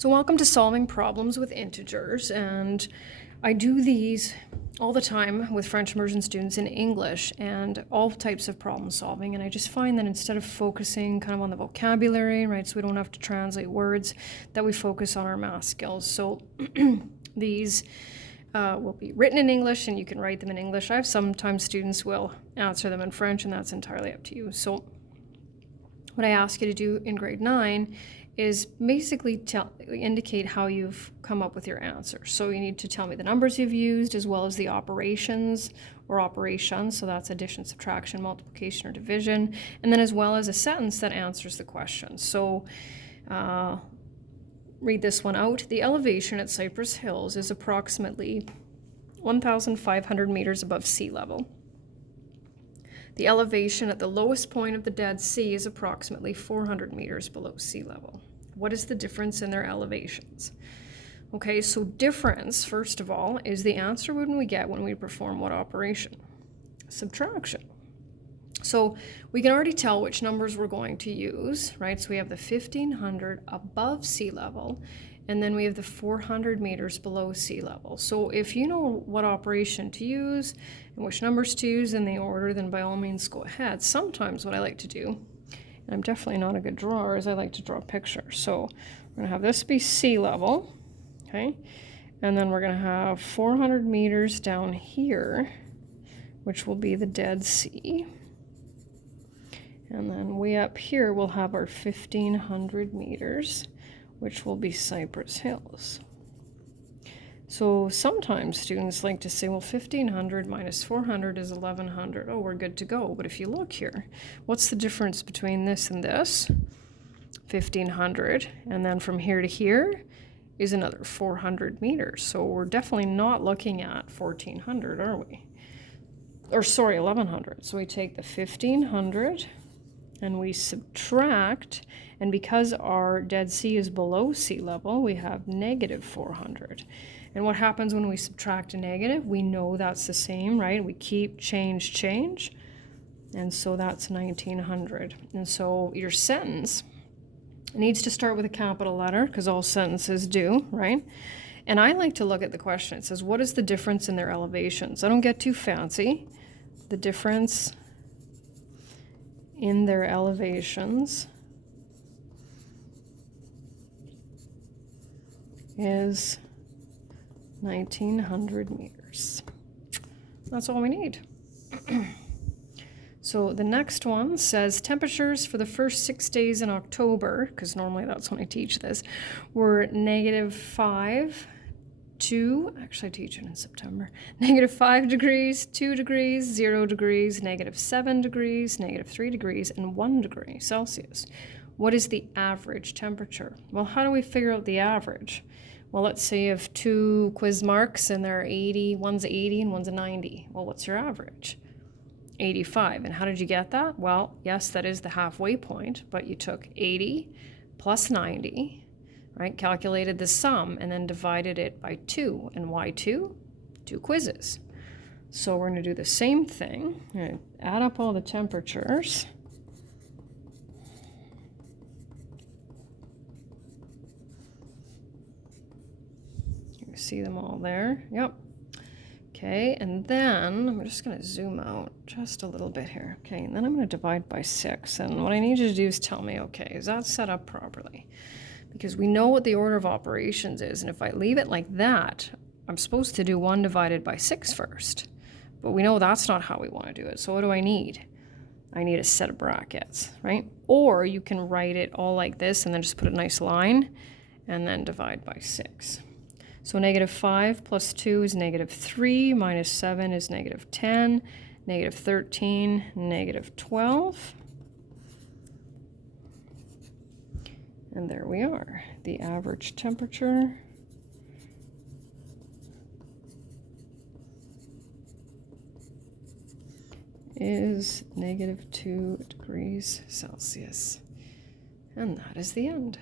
So welcome to Solving Problems with Integers, and I do these all the time with French immersion students in English and all types of problem solving, and I just find that instead of focusing kind of on the vocabulary, right, so we don't have to translate words, that we focus on our math skills. So these will be written in English and you can write them in English. I have sometimes students will answer them in French, and that's entirely up to you. So what I ask you to do in grade 9 is basically indicate how you've come up with your answer. So you need to tell me the numbers you've used as well as the operations or operations. So that's addition, subtraction, multiplication, or division. And then as well as a sentence that answers the question. So read this one out. The elevation at Cypress Hills is approximately 1,500 meters above sea level. The elevation at the lowest point of the Dead Sea is approximately 400 meters below sea level. What is the difference in their elevations? Okay, so difference, first of all, is the answer when we perform what operation? Subtraction. So we can already tell which numbers we're going to use, right? So we have the 1,500 above sea level, and then we have the 400 meters below sea level. So if you know what operation to use and which numbers to use in the order, then by all means go ahead. Sometimes what I like to do, and I'm definitely not a good drawer, is I like to draw pictures. So we're going to have this be sea level, okay? And then we're going to have 400 meters down here, which will be the Dead Sea. And then way up here we'll have our 1,500 meters, which will be Cypress Hills. So sometimes students like to say, well, 1,500 minus 400 is 1,100. Oh, we're good to go. But if you look here, what's the difference between this and this? 1,500. And then from here to here is another 400 meters. So we're definitely not looking at 1,400, are we? Or sorry, 1,100. So we take the 1,500 and we subtract, and because our Dead Sea is below sea level, we have negative 400. And what happens when we subtract a negative? We know that's the same, right? We keep change, and so that's 1,900. And so your sentence needs to start with a capital letter, because all sentences do, right? And I like to look at the question. It says, what is the difference in their elevations? I don't get too fancy. The difference in their elevations is 1,900 meters. That's all we need. So the next one says temperatures for the first 6 days in October, because normally that's when I teach this, were -5 to, actually I teach it in September, -5 degrees, 2 degrees, 0 degrees, -7 degrees, -3 degrees, and 1 degree Celsius. What is the average temperature? Well, how do we figure out the average? Well, let's say you have two quiz marks and they're 80, one's 80 and one's a 90. Well, what's your average? 85. And how did you get that? Well, yes, that is the halfway point, but you took 80 plus 90, right? Calculated the sum and then divided it by 2. And why 2? 2 quizzes. So we're going to do the same thing. We're going to add up all the temperatures. You see them all there. Yep. Okay, and then I'm just going to zoom out just a little bit here. Okay, and then I'm going to divide by 6. And what I need you to do is tell me, okay, is that set up properly? Because we know what the order of operations is, and if I leave it like that, I'm supposed to do 1 divided by 6 first. But we know that's not how we want to do it. So what do I need? I need a set of brackets, right? Or you can write it all like this and then just put a nice line and then divide by 6. So -5 plus 2 is -3, minus 7 is -10, -13, -12. And there we are. The average temperature is -2 degrees Celsius. And that is the end.